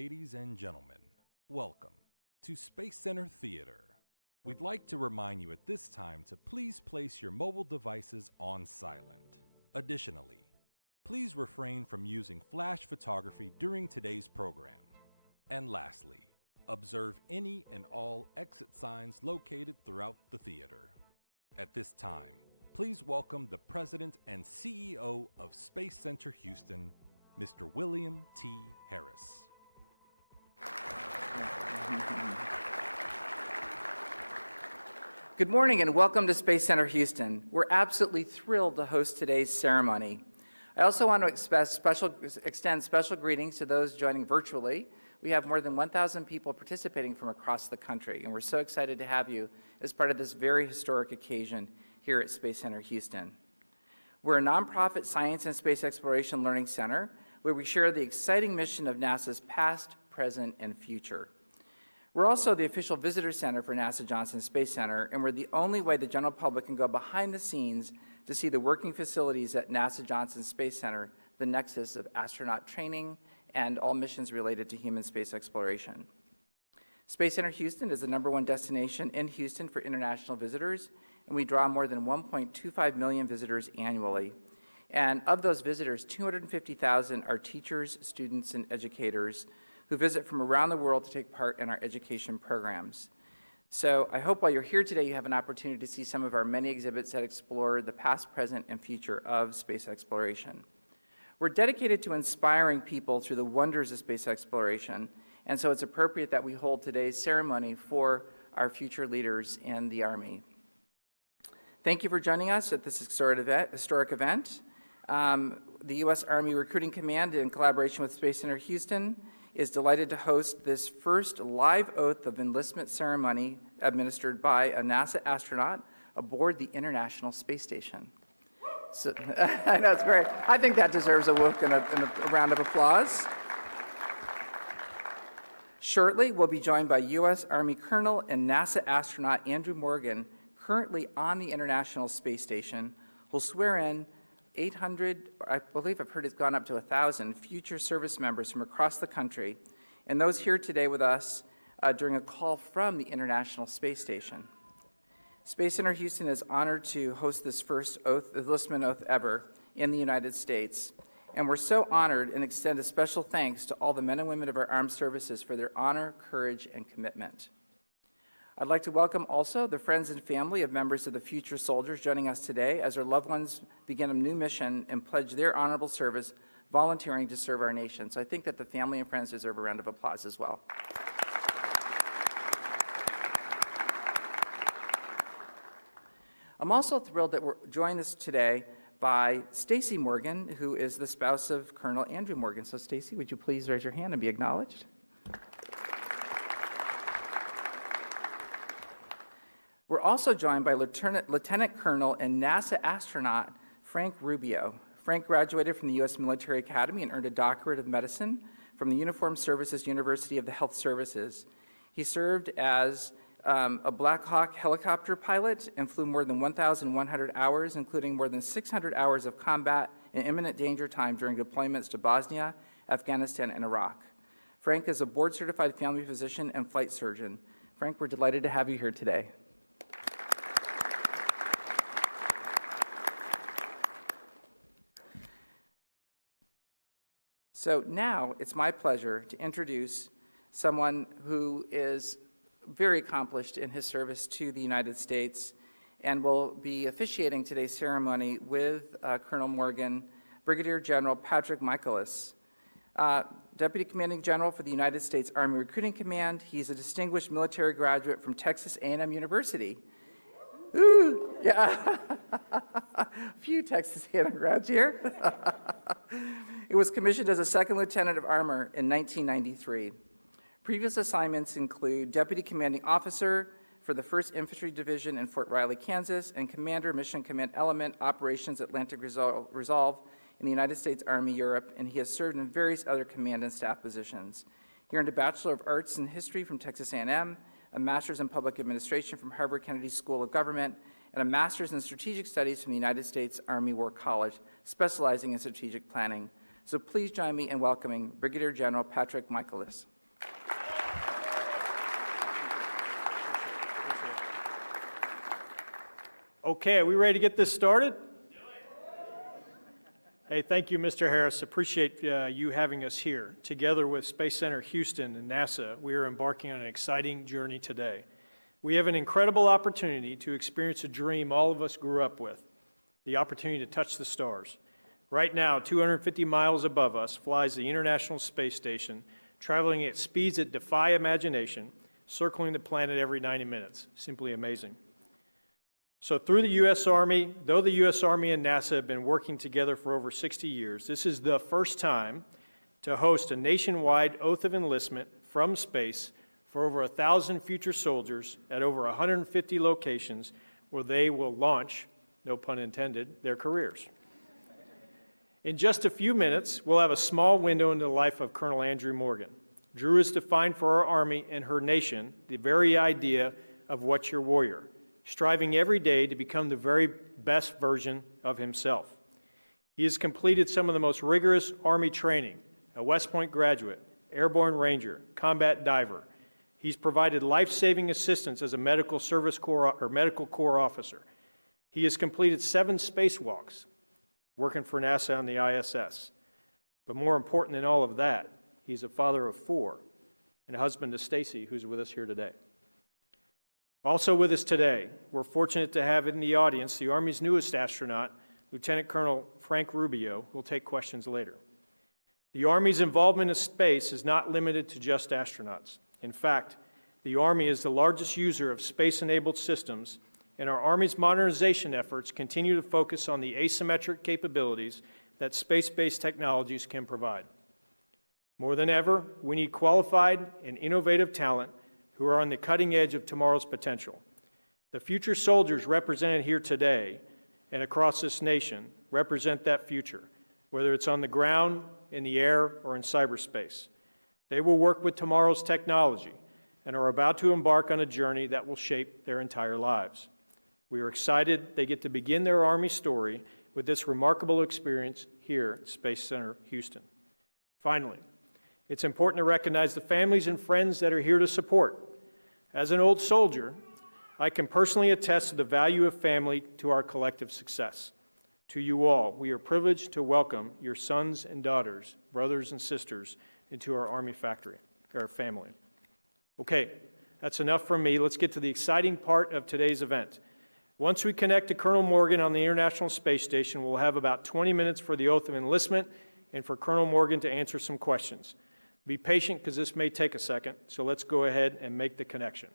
ladies and gentlemen, welcome to Space Center Theater. We'd like to remind you at this time to please place your mobile devices on silent. Additionally, please refrain from using flash photography during today's program. And lastly, observe any and all exit signs located throughout the theater. At this time, please welcome the President and CEO of Space Center Houston, Mr. William T. Harris. Good morning and welcome to Space Center Houston. We're absolutely thrilled to host today's ceremony. I also want to extend special greetings to those joining virtually. We have more than 1,000 people participating from across the country, and we're so excited to have you as part of this very historic occasion here at Space Center Houston. We're a nonprofit science and space exploration learning center where we share the exciting mission of NASA's past, present, and future. We're also the official visitor center for NASA Johnson Space Center, and we're the only way the general public can go behind the scenes to see the working facilities at NASA Johnson Space Center, the nexus of astronaut training and all missions related to human space exploration. Space Center Houston is the #1 destination in Houston for international visitors, and we draw more than 1.25 million visitors annually. And of those visitors, 250,000 are teachers, students, and educators who visit from around the world to take part in our education programs. So I hope while you're here today, you have an opportunity to see some of our many exhibits that explore the past, present, and future of space exploration. We're dedicated to inspiring people through the wonders of space exploration, and so it's appropriate that we hold today's ceremony for our future leaders in the Army. Thank you for joining us at this historic event. The U.S. Army Recruiting Command, in collaboration with Space Center Houston, is delighted to host this first live oath of enlistment ceremony administered by a NASA astronaut aboard the International Space Station. So, I know, it's great. I think that deserves a whoop and a round of applause. Shortly, we'll be joined by U.S. Army Colonel and NASA astronaut Andrew Morgan, currently on the International Space Station, who'll swear in 800, I believe I've heard it's gone up to 1,000 future service members from across the country, and those here today with us during a call from the International Space Station. Space Center Houston is honored to host this first enlistment oath ever in the United States, and we're so honored and extend a special thanks to all the men and women of our armed services for their honor, courage, and commitment. I'd like to welcome also the friends and family of members of the future soldiers joining us today as their loved ones begin a new mission and pledge their honorable service, volunteering to serve our nation. So I think that the family and friends deserve a round of applause as well. I'm also thrilled that we're joined today by Stacy Morgan, who is the spouse of Colonel Andrew Morgan. So Stacy, would you please raise your hand and be acknowledged? We're also joined by Lieutenant Colonel and NASA astronaut Frank Rubio. Frank graduated from the U.S. Military Academy and earned a doctorate of medicine from the Uniformed Services University of the Health Services. He served as a Black Hawk helicopter pilot and flew more than 1,100 hours, including more than 600 hours of combat and imminent danger time during deployments to Bosnia, Afghanistan, and Iraq. Frank is a board-certified family physician and flight surgeon. Frank, we're delighted to have you here today. So now it's my pleasure to introduce someone who is very accomplished in his service to the United States and will be officiating today's ceremony with Colonel Morgan, Brigadier General Patrick Michaelis, Deputy Commanding General for the United States Army Recruiting Command. He's a distinguished military graduate from Texas A&M University. Ooh, yeah, a few Texas A&M grads here. He was commissioned as a second lieutenant of armor in 1993. Previous assignments include Deputy Commanding Officer for the 1st Infantry Division in Fort Riley, Kansas, and Commander, Mission Command Element, Operations Atlantic Resolve in the United States Army Europe, and he has served in various other command and staff positions. He earned a Bachelor of Arts in History from Texas A&M, a Master's in Public Administration from Harvard Kennedy School of Government, and a Master's in Strategic Studies from the United States Army War College, specializing in strategic planning. So please join me in welcoming Brigadier General Patrick Michaelis. Okay, are we ready to get this started? Hey, thank you, Mr. Harris. Appreciate you having us here. Together with Space Center Houston and NASA, we are embarking on an exciting journey today. We have an incredible opportunity to experience a dream all of us grew up with, the opportunity to touch the stars. Right now, 250 miles above us flies the International Space Station, traveling at speeds that defy imagination, circling the planet every 90 minutes. Simply amazing. So though the U.S. Army and NASA have been working together for over 60 years, this is the first time to host a nationwide oath of enlistment from space for over 1,000 future soldiers at over 150 locations where they will launch, no pun intended, their careers. In just a few minutes, we'll have a small window into the life of Colonel Andrew Morgan. Drew has defined for our Army and her nation the very idea of what's your warrior, striving every day to become the very best version of himself. He has completed some of the most rigorous Army training, a West Point graduate, airborne ranger, combat diver. He's provided life-saving assistance as a medical corps officer. He has completed 7 spacewalks, working for NASA on the ISS. But more important than all of that, he's a father of 4 and a husband to Stacy, who's with us here today. Also with us today, we're fortunate to have in the audience the Army's newest astronaut, Lieutenant Colonel Frank Rubio, who will take questions later. The Army's involvement in space is not limited to just astronauts. In fact, the Army is the largest user of space-enabled systems, and our Army's modernization efforts continue to focus on the asymmetric capabilities that space-based technologies can provide. More than ever, we need qualified and innovative talent who are on the cutting edge of tomorrow's potential. The future soldiers represented here today and across this nation represent that future, whether it's on the ground, in the air, or in cyberspace. They will work with tomorrow's technology and are about to embark on a journey that will shape their entire lives. We are excited they get to begin their Army story with this remarkable experience here at Space Center Houston. Finally, it's important to recognize the families and friends that are here to support. As an old soldier, I can personally attest to the value of family to our collective success. To you all, we are privileged to welcome your sons and daughters, brothers and sisters, into our Army family. Okay, that's enough from me. Let's get to the exciting part of today's event. Once we connect to Colonel Morgan on the International Space Station, we'll have about 20 minutes for the oath of enlistment and for Colonel Morgan to answer some questions. Be patient because this may take a second, so let's go ahead and make the connection.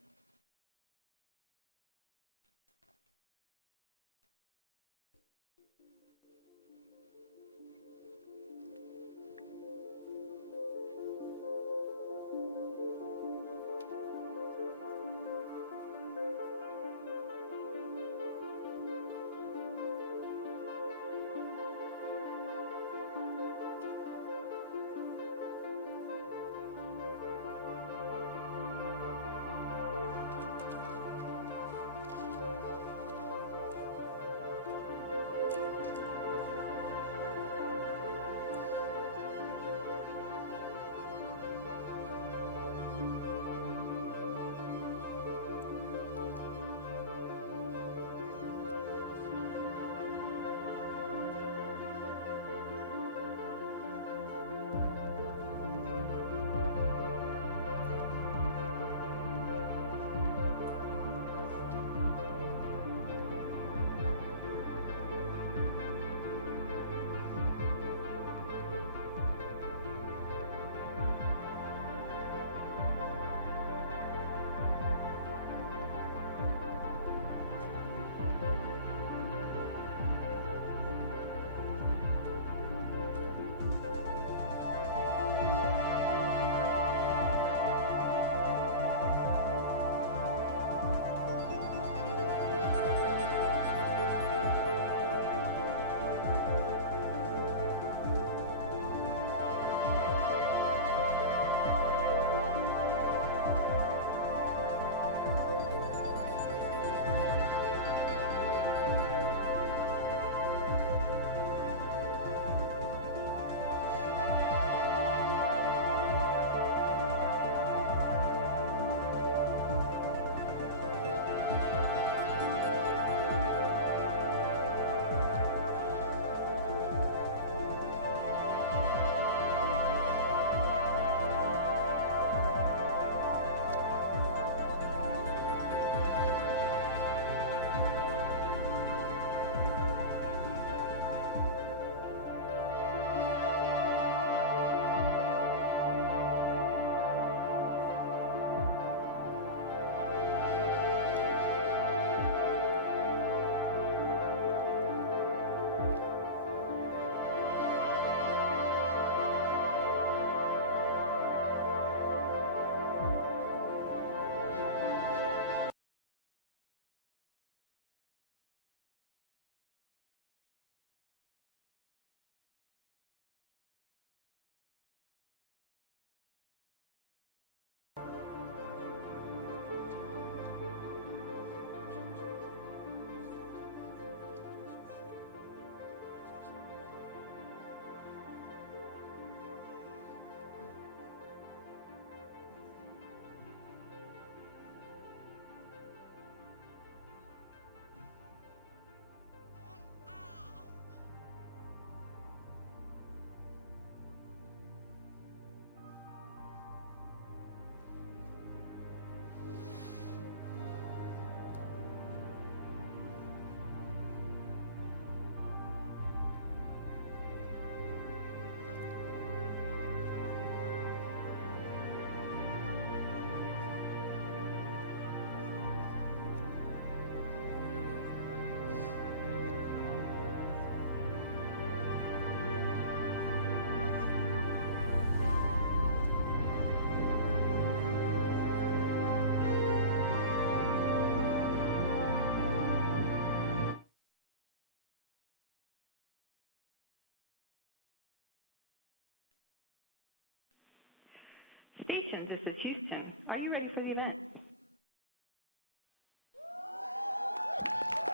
Station, this is Houston. Are you ready for the event?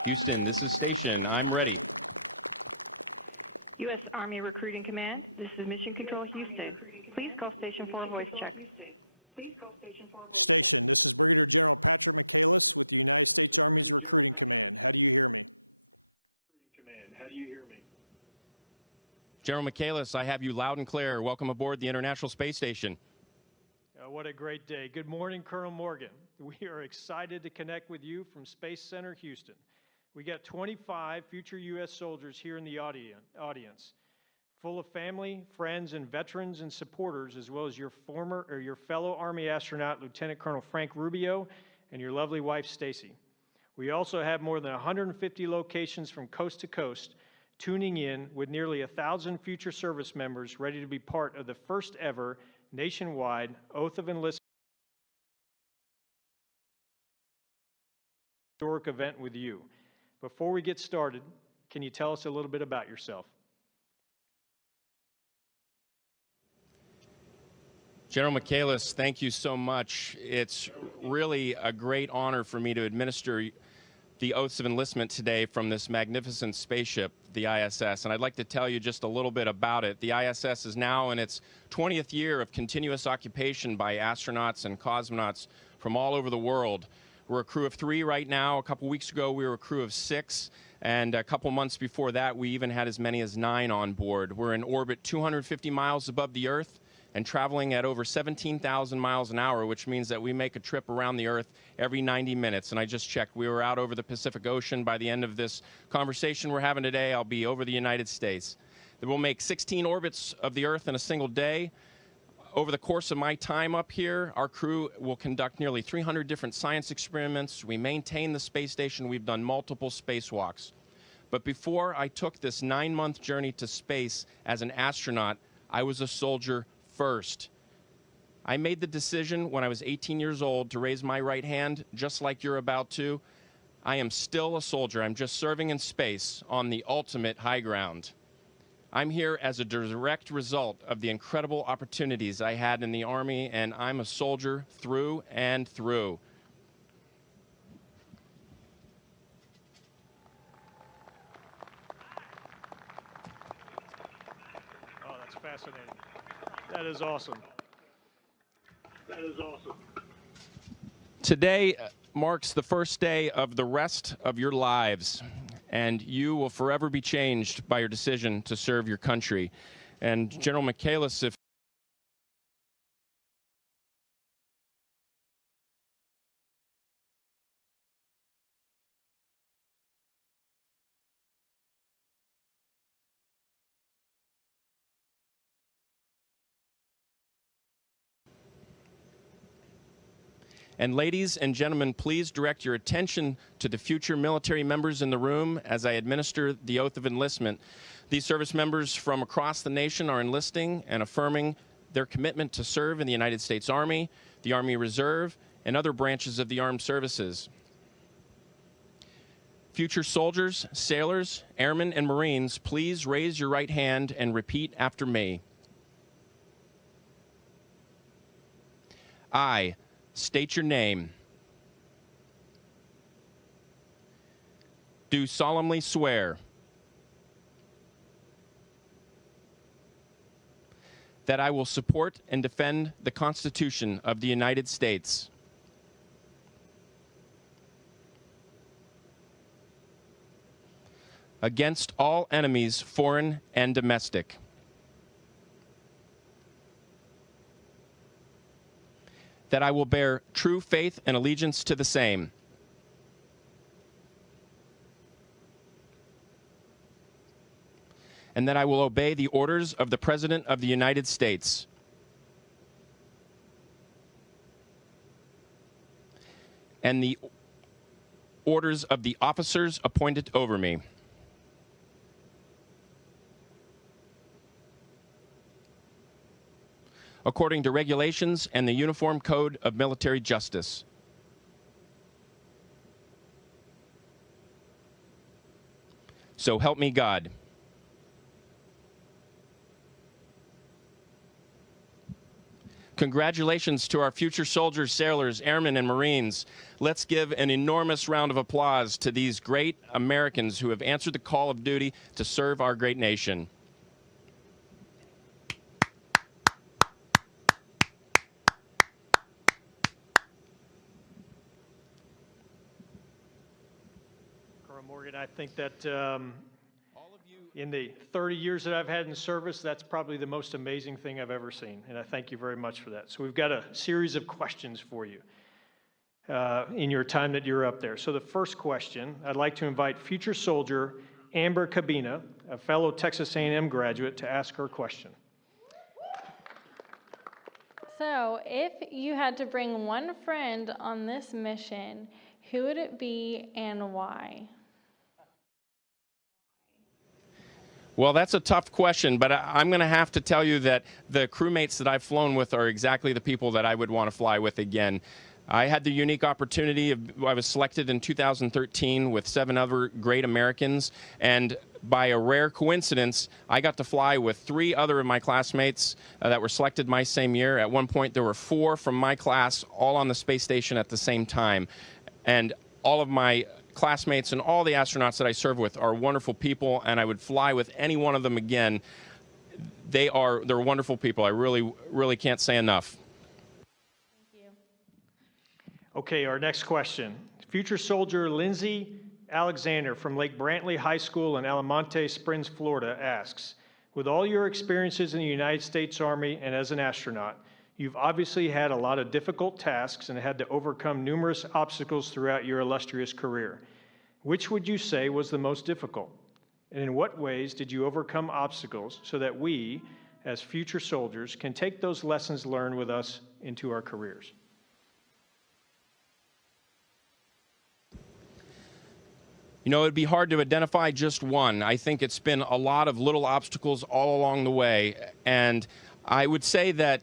Houston, this is Station. I'm ready. U.S. Army Recruiting Command, this is Mission Control Houston. Please call Station for a voice check. Station, this is Brigadier General Patrick Michaelis with the United States Army's Recruiting Command. How do you hear me? General Michaelis, I have you loud and clear. Welcome aboard the International Space Station. What a great day. Good morning, Colonel Morgan. We are excited to connect with you from Space Center Houston. We got 25 future U.S. soldiers here in the audience, full of family, friends, and veterans and supporters, as well as your fellow Army astronaut, Lieutenant Colonel Frank Rubio, and your lovely wife, Stacy. We also have more than 150 locations from coast to coast tuning in, with nearly 1,000 future service members ready to be part of the first ever nationwide Oath of Enlistment historic event with you. Before we get started, can you tell us a little bit about yourself? General Michaelis, thank you so much. It's really a great honor for me to administer the oaths of enlistment today from this magnificent spaceship, the ISS, and I'd like to tell you just a little bit about it. The ISS is now in its 20th year of continuous occupation by astronauts and cosmonauts from all over the world. We're a crew of 3 right now. A couple weeks ago, we were a crew of 6, and a couple months before that, we even had as many as 9 on board. We're in orbit 250 miles above the Earth and traveling at over 17,000 miles an hour, which means that we make a trip around the Earth every 90 minutes. And I just checked. We were out over the Pacific Ocean. By the end of this conversation we're having today, I'll be over the United States. We'll make 16 orbits of the Earth in a single day. Over the course of my time up here, our crew will conduct nearly 300 different science experiments. We maintain the space station. We've done multiple spacewalks. But before I took this 9-month journey to space as an astronaut, I was a soldier first. I made the decision when I was 18 years old to raise my right hand, just like you're about to. I am still a soldier. I'm just serving in space on the ultimate high ground. I'm here as a direct result of the incredible opportunities I had in the Army, and I'm a soldier through and through. Oh, that's fascinating. That is awesome. That is awesome. Today marks the first day of the rest of your lives, and you will forever be changed by your decision to serve your country. And General Michaelis, if And ladies and gentlemen, please direct your attention to the future military members in the room as I administer the oath of enlistment. These service members from across the nation are enlisting and affirming their commitment to serve in the United States Army, the Army Reserve, and other branches of the armed services. Future soldiers, sailors, airmen, and Marines, please raise your right hand and repeat after me. I state your name. Do solemnly swear that I will support and defend the Constitution of the United States against all enemies, foreign and domestic, that I will bear true faith and allegiance to the same, and that I will obey the orders of the President of the United States and the orders of the officers appointed over me. According to regulations and the Uniform Code of Military Justice. So help me God. Congratulations to our future soldiers, sailors, airmen, and Marines. Let's give an enormous round of applause to these great Americans who have answered the call of duty to serve our great nation. Colonel Morgan, I think that in the 30 years that I've had in service, that's probably the most amazing thing I've ever seen, and I thank you very much for that. So we've got a series of questions for you in your time that you're up there. So the first question, I'd like to invite future soldier Amber Cabina, a fellow Texas A&M graduate, to ask her question. So, if you had to bring one friend on this mission, who would it be and why? Well, that's a tough question, but I'm going to have to tell you that the crewmates that I've flown with are exactly the people that I would want to fly with again. I had the unique opportunity I was selected in 2013 with 7 other great Americans, and by a rare coincidence, I got to fly with 3 other of my classmates that were selected my same year. At one point, there were 4 from my class all on the space station at the same time, and all of my classmates and all the astronauts that I serve with are wonderful people, and I would fly with any one of them again. They're wonderful people. I really can't say enough. Thank you. Okay, our next question. Future soldier Lindsay Alexander from Lake Brantley High School in Almonte Springs, Florida asks, with all your experiences in the United States Army and as an astronaut, you've obviously had a lot of difficult tasks and had to overcome numerous obstacles throughout your illustrious career. Which would you say was the most difficult? And in what ways did you overcome obstacles so that we, as future soldiers, can take those lessons learned with us into our careers? You know, it'd be hard to identify just one. I think it's been a lot of little obstacles all along the way. And I would say that,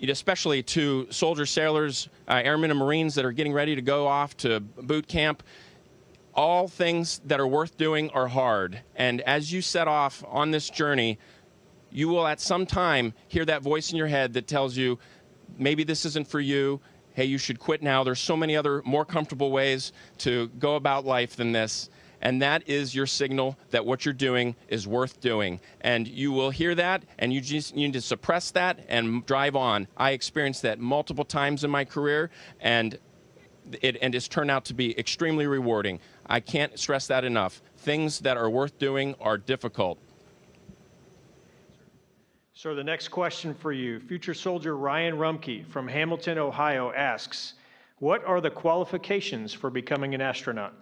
especially to soldiers, sailors, airmen, and Marines that are getting ready to go off to boot camp, all things that are worth doing are hard. And as you set off on this journey, you will at some time hear that voice in your head that tells you, maybe this isn't for you. Hey, you should quit now. There's so many other more comfortable ways to go about life than this. And that is your signal that what you're doing is worth doing. And you will hear that, and you just need to suppress that and drive on. I experienced that multiple times in my career, and it's turned out to be extremely rewarding. I can't stress that enough. Things that are worth doing are difficult. So the next question for you, future soldier Ryan Rumke from Hamilton, Ohio asks, what are the qualifications for becoming an astronaut?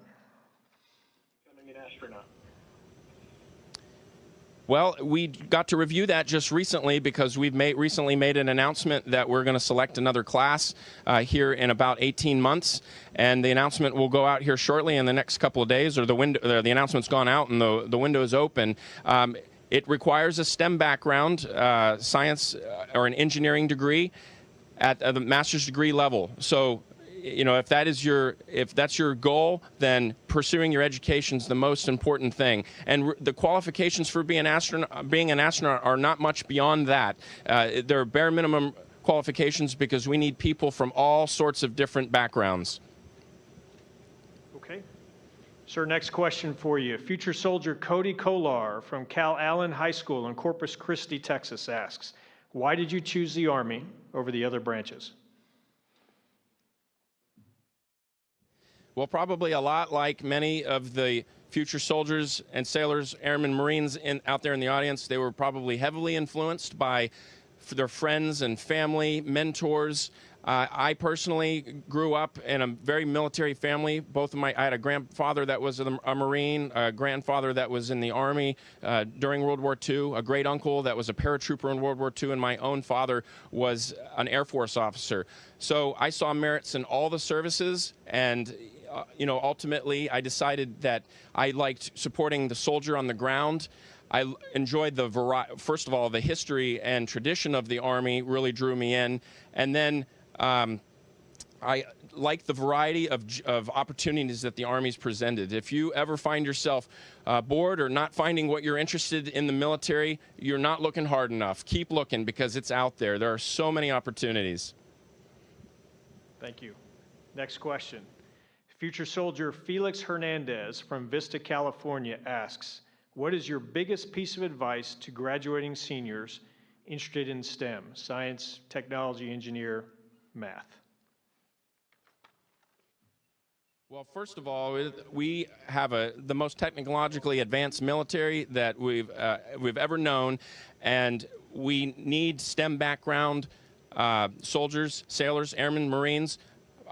Well, we got to review that just recently because we've recently made an announcement that we're going to select another class here in about 18 months, and the announcement will go out here shortly in the next couple of days, or the announcement's gone out and the window is open. It requires a STEM background, science or an engineering degree at the master's degree level. So, you know, if that's your goal, then pursuing your education is the most important thing. And the qualifications for being an astronaut are not much beyond that. There are bare minimum qualifications because we need people from all sorts of different backgrounds. Okay. Sir, next question for you. Future soldier Cody Kolar from Cal Allen High School in Corpus Christi, Texas asks, why did you choose the Army over the other branches? Well, probably a lot like many of the future soldiers and sailors, airmen, Marines out there in the audience. They were probably heavily influenced by their friends and family, mentors. I personally grew up in a very military family. I had a grandfather that was a Marine, a grandfather that was in the Army during World War II, a great uncle that was a paratrooper in World War II, and my own father was an Air Force officer. So I saw merits in all the services, and ultimately I decided that I liked supporting the soldier on the ground. I enjoyed first of all, the history and tradition of the Army really drew me in, and then I I like the variety of opportunities that the Army's presented. If you ever find yourself bored or not finding what you're interested in the military, you're not looking hard enough. Keep looking, because it's out there. There are so many opportunities. Thank you. Next question. Future soldier Felix Hernandez from Vista, California asks, what is your biggest piece of advice to graduating seniors interested in STEM, science, technology, engineer, math? Well, first of all, we have the most technologically advanced military that we've ever known, and we need STEM background soldiers, sailors, airmen, Marines.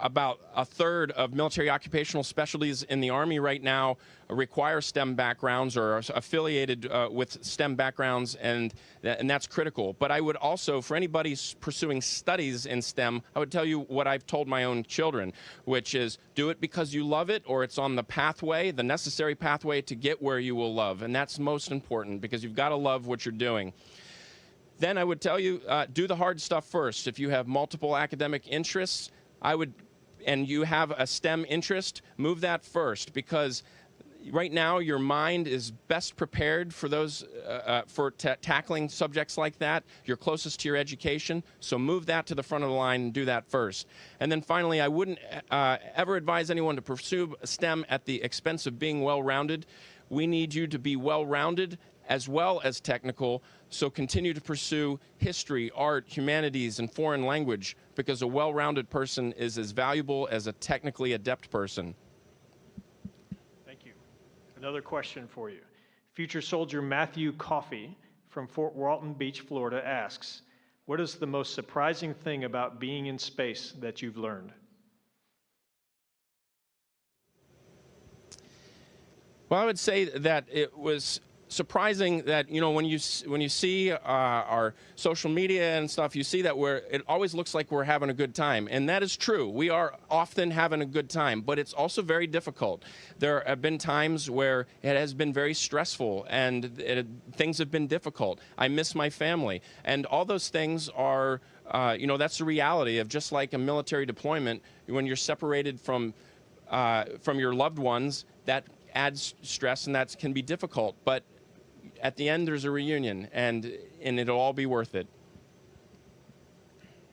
About a third of military occupational specialties in the Army right now require STEM backgrounds or are affiliated with STEM backgrounds, and that's critical. But I would also, for anybody pursuing studies in STEM, I would tell you what I've told my own children, which is do it because you love it, or it's on the pathway, the necessary pathway to get where you will love. And that's most important, because you've got to love what you're doing. Then I would tell you, do the hard stuff first. If you have multiple academic interests, and you have a STEM interest, move that first, because right now your mind is best prepared for those tackling subjects like that. You're closest to your education, so move that to the front of the line and do that first. And then finally, I wouldn't ever advise anyone to pursue STEM at the expense of being well-rounded. We need you to be well-rounded as well as technical, so continue to pursue history, art, humanities, and foreign language, because a well-rounded person is as valuable as a technically adept person. Thank you. Another question for you. Future soldier Matthew Coffey from Fort Walton Beach, Florida asks, what is the most surprising thing about being in space that you've learned? Well, I would say that it was surprising that, you know, when you see our social media and stuff, you see that it always looks like we're having a good time, and that is true. We are often having a good time, but it's also very difficult. There have been times where it has been very stressful and things have been difficult. I miss my family, and all those things are, you know, that's the reality of just like a military deployment. When you're separated from your loved ones, that adds stress, and that can be difficult. But at the end, there's a reunion, and it'll all be worth it.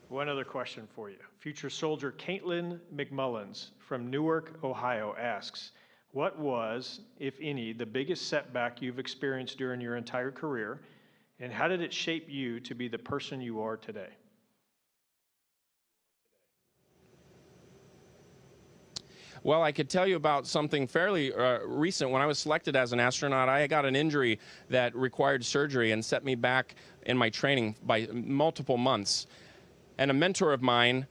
One other question for you. Future soldier Caitlin McMullins from Newark, Ohio asks, what was, if any, the biggest setback you've experienced during your entire career, and how did it shape you to be the person you are today? Well, I could tell you about something fairly recent. When I was selected as an astronaut, I got an injury that required surgery and set me back in my training by multiple months. And a mentor of mine,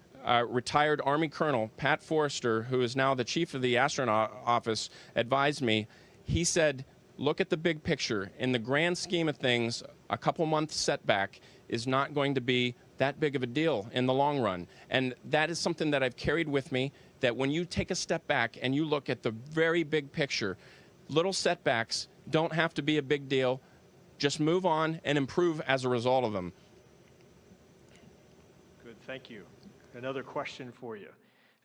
retired Army Colonel Pat Forrester, who is now the chief of the astronaut office, advised me. He said, look at the big picture. In the grand scheme of things, a couple months setback is not going to be that big of a deal in the long run. And that is something that I've carried with me, that when you take a step back and you look at the very big picture, little setbacks don't have to be a big deal. Just move on and improve as a result of them. Good, thank you. Another question for you.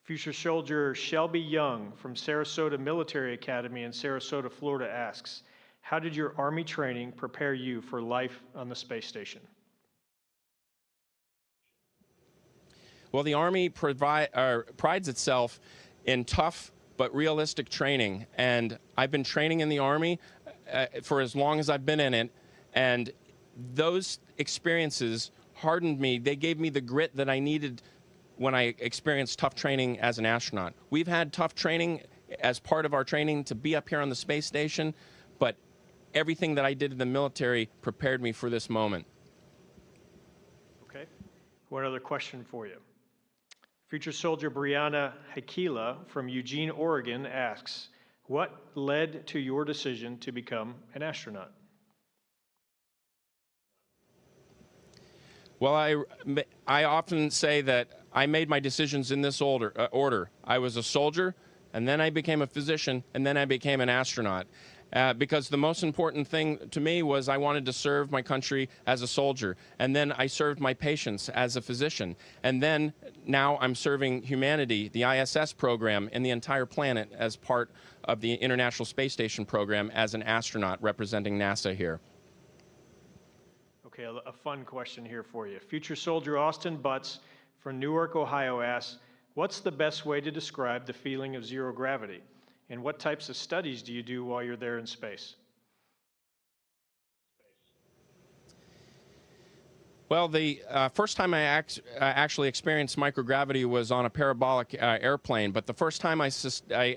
Future soldier Shelby Young from Sarasota Military Academy in Sarasota, Florida asks, how did your Army training prepare you for life on the space station? Well, the Army prides itself in tough but realistic training, and I've been training in the Army for as long as I've been in it, and those experiences hardened me. They gave me the grit that I needed when I experienced tough training as an astronaut. We've had tough training as part of our training to be up here on the space station, but everything that I did in the military prepared me for this moment. Okay. One other question for you. Future soldier Brianna Hakila from Eugene, Oregon asks, what led to your decision to become an astronaut? Well, I often say that I made my decisions in this order. I was a soldier, and then I became a physician, and then I became an astronaut. because the most important thing to me was I wanted to serve my country as a soldier. And then I served my patients as a physician. And then now I'm serving humanity, the ISS program, and the entire planet as part of the International Space Station program as an astronaut representing NASA here. Okay, a fun question here for you. Future soldier Austin Butts from Newark, Ohio asks, what's the best way to describe the feeling of zero gravity? And what types of studies do you do while you're there in space? Well, the first time I actually experienced microgravity was on a parabolic airplane, but the first time I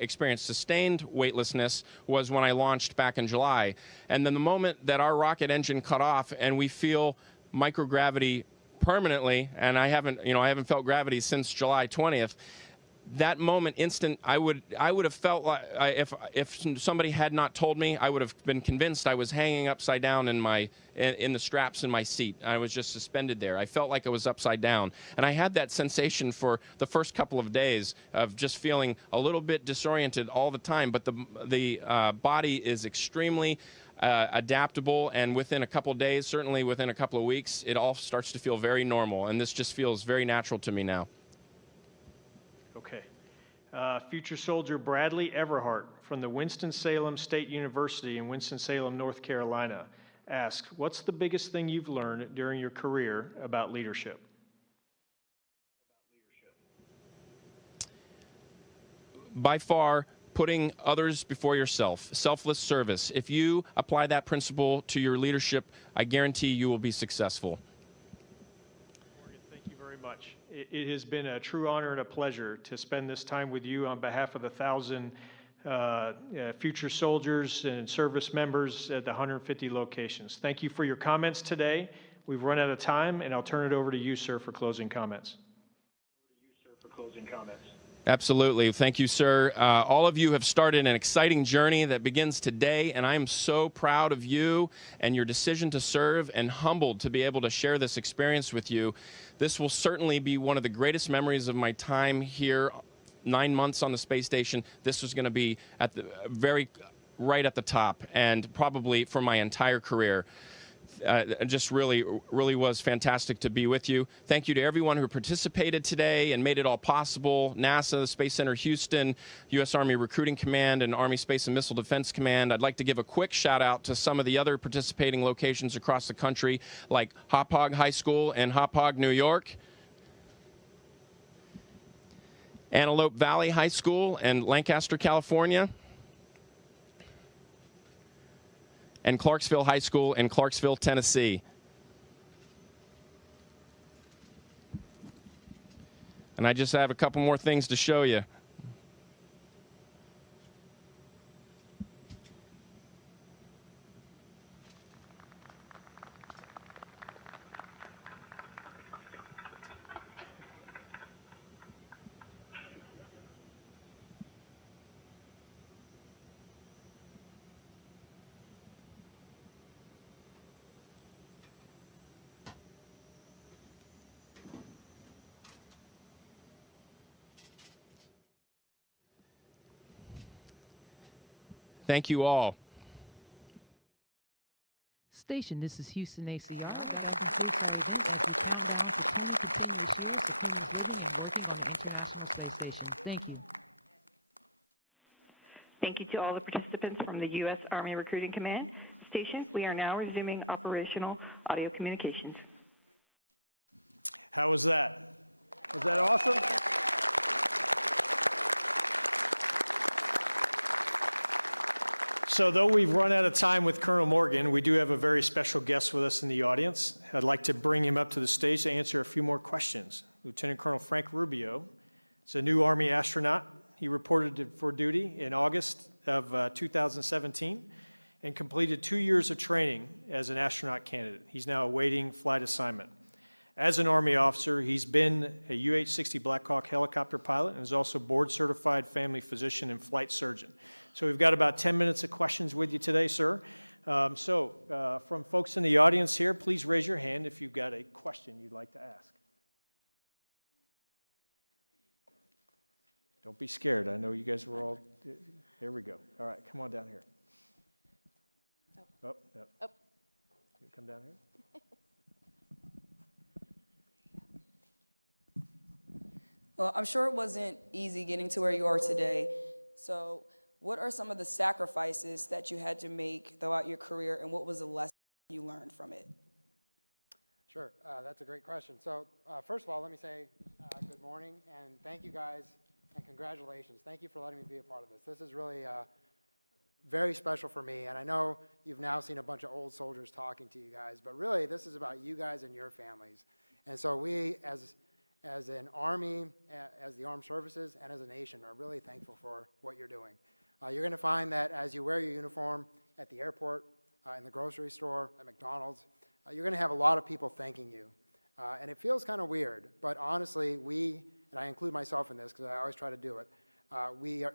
experienced sustained weightlessness was when I launched back in July. And then the moment that our rocket engine cut off and we feel microgravity permanently, and I haven't felt gravity since July 20th, that moment, I would have felt like if somebody had not told me, I would have been convinced I was hanging upside down in the straps in my seat. I was just suspended there. I felt like I was upside down, and I had that sensation for the first couple of days of just feeling a little bit disoriented all the time. But the body is extremely adaptable, and within a couple of days, certainly within a couple of weeks, it all starts to feel very normal, and this just feels very natural to me now. Okay. Future soldier Bradley Everhart from the Winston-Salem State University in Winston-Salem, North Carolina asks, what's the biggest thing you've learned during your career about leadership? By far, putting others before yourself, selfless service. If you apply that principle to your leadership, I guarantee you will be successful. Morgan, thank you very much. It has been a true honor and a pleasure to spend this time with you on behalf of the 1,000 future soldiers and service members at the 150 locations. Thank you for your comments today. We've run out of time, and I'll turn it over to you, sir, for closing comments. Absolutely. Thank you, sir. All of you have started an exciting journey that begins today, and I am so proud of you and your decision to serve and humbled to be able to share this experience with you. This will certainly be one of the greatest memories of my time here, 9 months on the space station. This was going to be at the right at the top, and probably for my entire career. Just really was fantastic to be with you. Thank you to everyone who participated today and made it all possible. NASA, the Space Center Houston, U.S. Army Recruiting Command, and Army Space and Missile Defense Command. I'd like to give a quick shout out to some of the other participating locations across the country, like Hauppauge High School in Hauppauge, New York, Antelope Valley High School in Lancaster, California, and Clarksville High School in Clarksville, Tennessee. And I just have a couple more things to show you. Thank you all. Station, this is Houston ACR. The American Space Program is returning to continue to turn your share of the living and working on the International Space Station. Thank you. Thank you to all the participants from the U.S. Army Recruiting Command. Station, we are now resuming operational audio communications. How was that? Was that awesome? So though we've run out of time with Colonel Morgan, we do have a very special guest with us in the audience. I'd like to bring him up to the stage to answer a few more questions. Lieutenant Colonel Frank Rubio is a new Army astronaut. He reported for duty in August of 2017 and completed 2 years of training as an astronaut candidate. He's now awaiting flight assignment. As an Army officer, he's been a UH-60 Black Hawk helicopter pilot and is also board-certified family physician and flight surgeon. So we've got about 10 minutes of questions with you today, sir. From folks in the audience here, please raise your hand if you've got a question you'd like to ask. Don't be scared. I know you guys were all, there we go. All right, come on down here. Oh, yeah. Oh. You come down here. Well, I'm sure it wasn't easy getting to where you are today. So, what are some of the sacrifices that you had to make throughout your career, and what was the lesson you learned from it? Sure, that's a great question. So first of all, let me say good morning and thank you guys and congratulations. Thank you for letting me be a part of this. This is really very special for me, and I know you've now seen a bunch of old soldiers talking to you guys, but really this is about you guys and your families. And so we, as an Army, as the Armed Services, and as a nation are really thankful for what you're doing. You're going to find that as you wear your uniform at the airport, in the grocery store, at McDonald's, you're going to have a lot of people thanking you. And it feels kind of weird, but honestly, and I include myself in this because I always try to do it,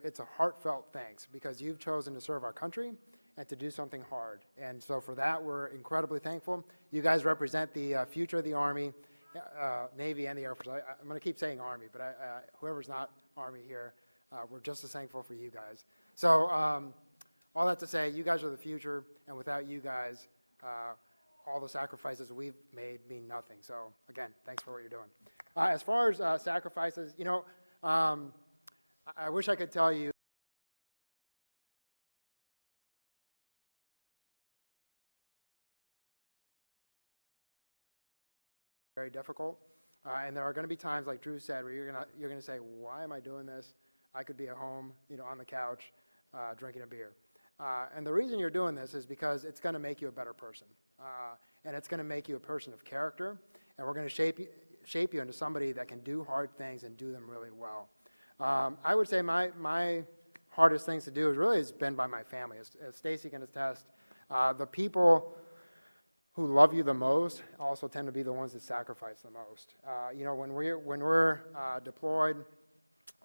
it's a heartfelt thanks because you've chosen to serve our country and to do something hard. And so for that, we're incredibly thankful. You guys represent the future of the Army, Navy, and the Air Force. I'm going to keep saying Army, but whoever's not Army here, we're just as thankful for you guys. So all that to say, you guys are the future, and without you guys, all the sacrifices we've made mean nothing. So again, thanks for what you're doing. As far as sacrifices, you know, I wish I could tell you very difficult. And there are going to be times, like Drew said, where you're going to say, why am I doing this? I could be at home, you know, on the couch, drinking a beer. And the reason you're doing this is because it's going to make you a better person. And it's going to make you a person of character. And we're going to shape you into somebody that can do hard things and do them really well. I would say my hardest things to do has been by my family. As Stacy can attest, the people who love you the most also tend to be the ones that sacrifice the most. You know, when we're deployed,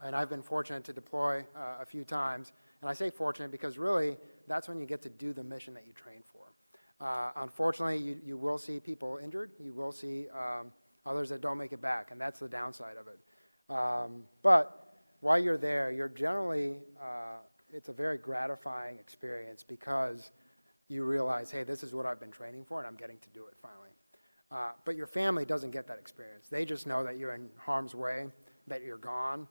and I've been fortunate to deploy a few times, and I say fortunate because really that's when you get to do the mission that you train for. Unfortunately, you will see people injured. You will see others that don't make it back, and that's the downside of it. But while you're there, you're generally, it's a very gratifying experience because you realize, hey, this is what I've been training for, and I'm getting to do it finally. But your family doesn't get that experience. They just know that you're in harm's way, that you're gone,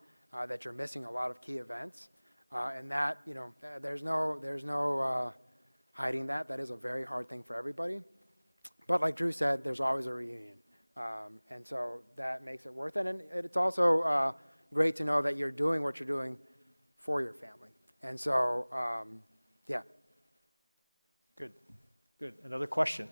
that you're missing a lot of key events, and that, you know, there's no hiding that. That is a very hard thing for everybody. But like Drew said, there's always a reunion, and so that makes it worth it. And it's also great to know that you're doing what you're doing for your family. And so, yeah. Good, good. Another question?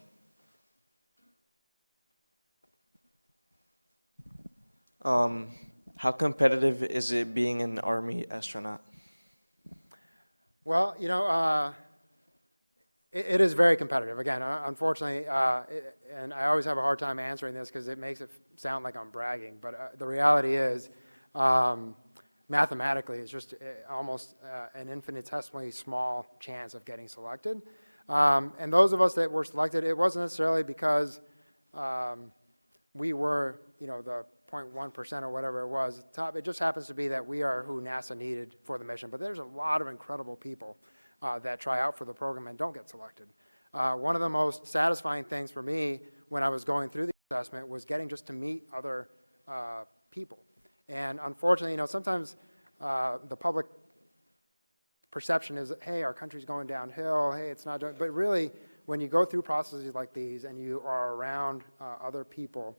How competitive is it being an Army astronaut? Well, you know, it is very competitive. Again, unfortunately, and I always have a hard time answering this because it makes it sound like I'm bragging, but the reality is, mathematically, it's just almost an infinitesimally small chance of getting selected. And those of us that were selected, it wasn't necessarily because we were, you know, the 0.1% or whatever it was. It just happens to be that we are who NASA needed for the mission. But there's a lot of incredible people that try out for the program and don't get selected. One of the most satisfying things for me when I was going through the assessment was getting just to meet other people. And unfortunately, you know, sometimes the public perception is, hey, our country's going downhill, hey, it's not doing, but really, when you go through processes like these and you are around other people,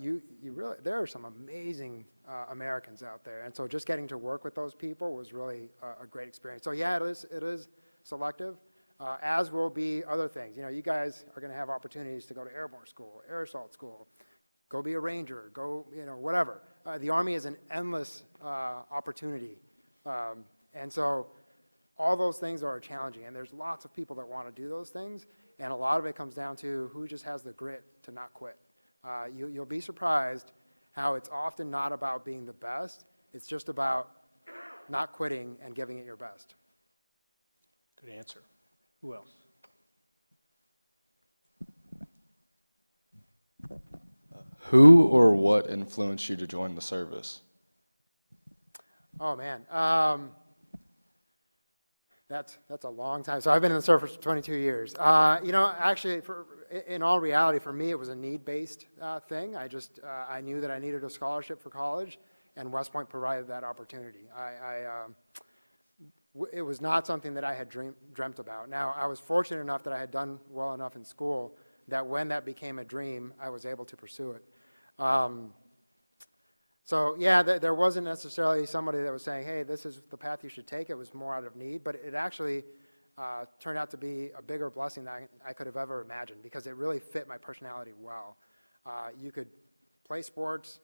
you really, there are some amazing Americans out there. And so just getting to work with those people was really a great experience. So yeah, it is selective, as will be other things. You know, you guys are going to have opportunities to go to airborne school, air assault school, go be a ranger, go, you know, whatever. The Army is an endless opportunity. And so all those things are challenging, and there's lots of people that want to do those things, and a lot of it comes down to who just has the grit to not quit. You'll be surprised how it's often not about being the best, it's just about not quitting and giving it your best. Good answer. Who else? Who or what influenced you to join the service? Oh, man. That's a long time. So I've been in the service for 22 years. You know, actually, in all reality, for me, it was a need-based thing. I knew that I needed a scholarship for college, and West Point provided that opportunity. It was not something that I had dreamt about. Now, I was fortunate enough that I had done well enough in school that when that became a dream, I was able to pursue it. So yeah, there wasn't necessarily somebody that was saying, hey, this is the path you should take. It was more out of need, but it actually turned out to be a bigger blessing than I could have ever imagined, because it really fit my personality well. You could play sports,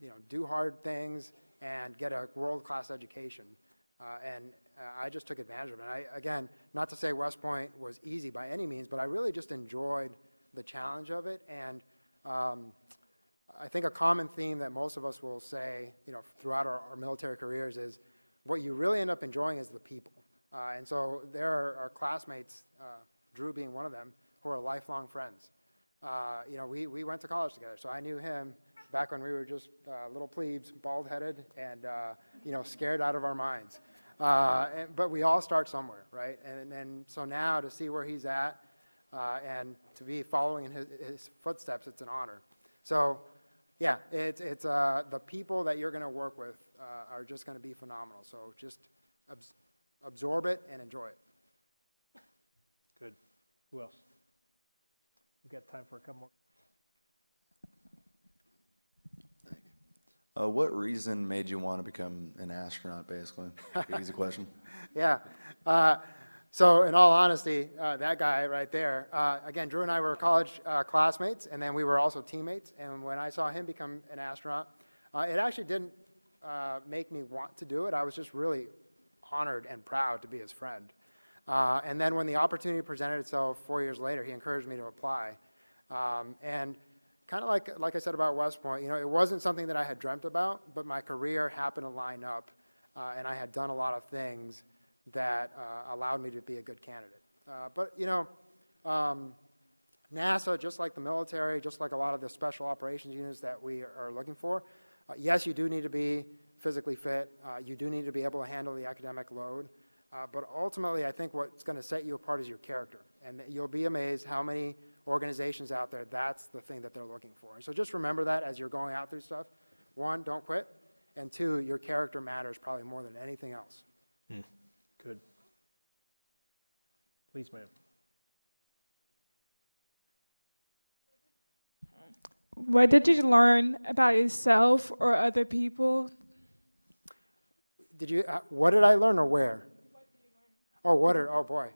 you know, do hard things, and get a world-class education. And I just took advantage of it. Again, not to say West Point was easy by any means, but I really just enjoyed the challenge of it. And I think a common theme that most of us will say, you know, throughout our military careers is what you really end up enjoying is the people. And so there are classmates, Drew being one of them, who are lifelong friends. You know, we went to college together, so I knew him back when we were just little plebes, bald-headed, and you know, scared out of our minds. But we all start somewhere, right? And so now to see where he's at and to be following in his footsteps, it's an honor. So yeah, it's the people that you're going to work with are just going to be phenomenal. So just absorb it and enjoy it. Good. Who else? We've got time for a couple more. What reason made you want to become an astronaut, basically? Easy question. Yeah. So in all honesty, that guy right there, again, Drew and I were college classmates, and then we were also teammates. And when I saw him become an astronaut, it actually didn't make me want to do it. I was just really honored and proud to be his friend. And then when the opportunity presented itself 4 years later, he encouraged me to apply. And kind of like I said about West Point, you know, it wasn't something that I had dreamt about, but my career happened to line up, and I had done a lot of things that allowed me to be a good candidate. But, you know, NASA, just like the military, just like a lot of the special operations units that we are looking for, yes, you do need to be physically fit. You do need to be able to handle the academic load. But ultimately, I think what's going to set you apart is your character. And you'll be amazed how many organizations out there, that's the thing that they're looking for. And so just remember that as you're going out through stuff. One, don't quit. And two, your character matters probably more than anything else. Good. Please, ma'am. What did you learn about yourself or other people? Did you? What did I learn, or where? Oh boy.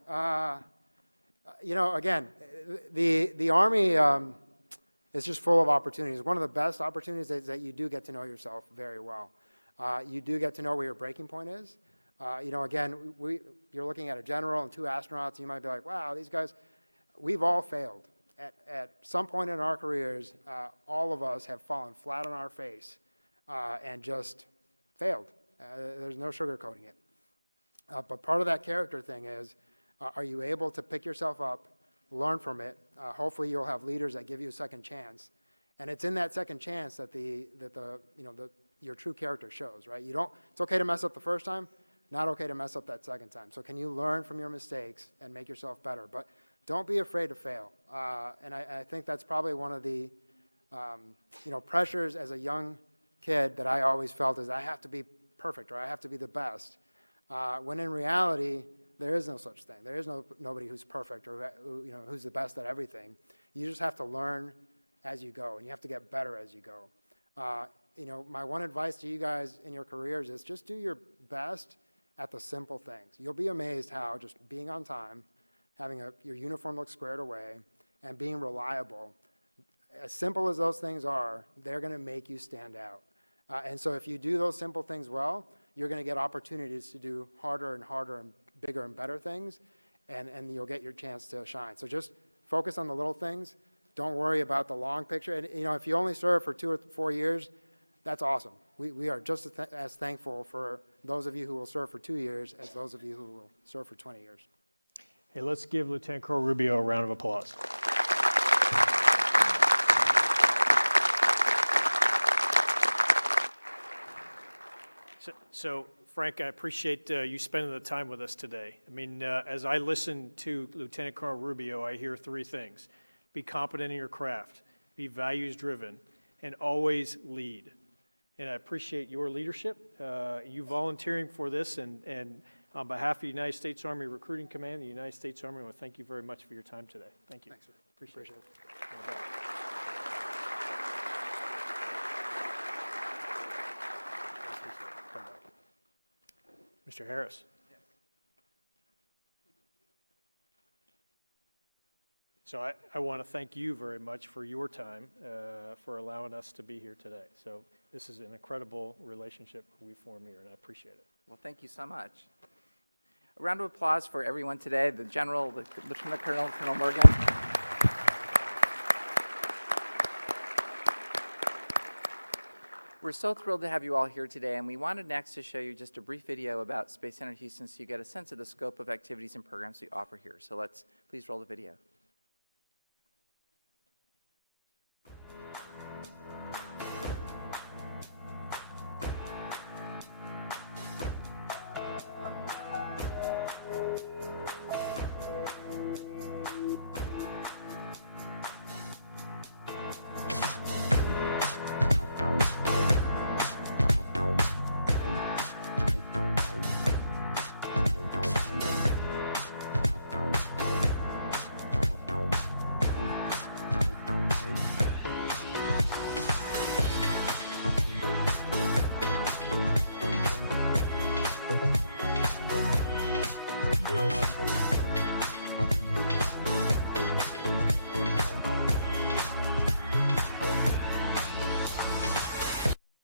You know, again, the Army is just full of opportunities. One of the best opportunities is that you do get to know yourself very well. You do get to know where your breaking point is. You know, again, you're looking at a general and two astronauts. You might be like, wow, these guys, we've all failed. At some point in our careers, all of us have fallen flat on our face and just failed. There's no sugarcoating it. But part of that character thing is, are you able to pick yourself up, learn from it? Hopefully you'll have leaders that give you a second chance. And it's in that second chance that your true character shows, right? It's okay to mess up the first time, not okay to mess up that second time. So can you learn from your mistakes and make yourself better? But don't be afraid to fail. And I think that's probably one of the pressures as a young kid that I always felt is I have to be perfect or I have to be the best. When in reality, there is no such thing. There is nobody who's perfect or who's the best at everything. You just have to learn as you go, and you have to get better as you go. My one advice to you guys in your careers is just do your best at the simple things. You'll be amazed how just being on time, having your uniform look squared away, and being reliable, as simple as those things are, they're going to make you stand out. And so if you do those simple things well, you're going to get opportunities to do harder and harder and bigger and better things, and you'll get your chance to shine. So just focus on the little things. Don't worry about the long picture. And if you only serve for 2 or 4 years, that's awesome. We are just as thankful for those of you who will serve for 2 years as those of you who will serve for 20 years. Hey, let's give Lieutenant Colonel Rubio a round of applause. So Frank, I appreciate you spending the time with us today. I mean, as I listen to Lieutenant Colonel Rubio, I hear three things: be competent in your craft, be values-driven, and always lead. And I appreciate your leadership, you volunteering for this, and on behalf of the United States Army Recruiting Command, the United States Army, I want to thank you very much for your time today. Thank you. Thanks, sir. Appreciate it. Mr. Harris. So I want to thank you very much for your time, for allowing us to be here today. So this is an incredible relationship we form here, and I appreciate it. Well, thank you so much. A round of applause for everyone today, the General, the Lieutenant Colonel, Colonel Morgan. We're so thrilled to have you all here today, and we wanted next to show you just a brief video about Space Center Houston so you get a sense of the scope of activities and programs we offer here. So let's please roll the video.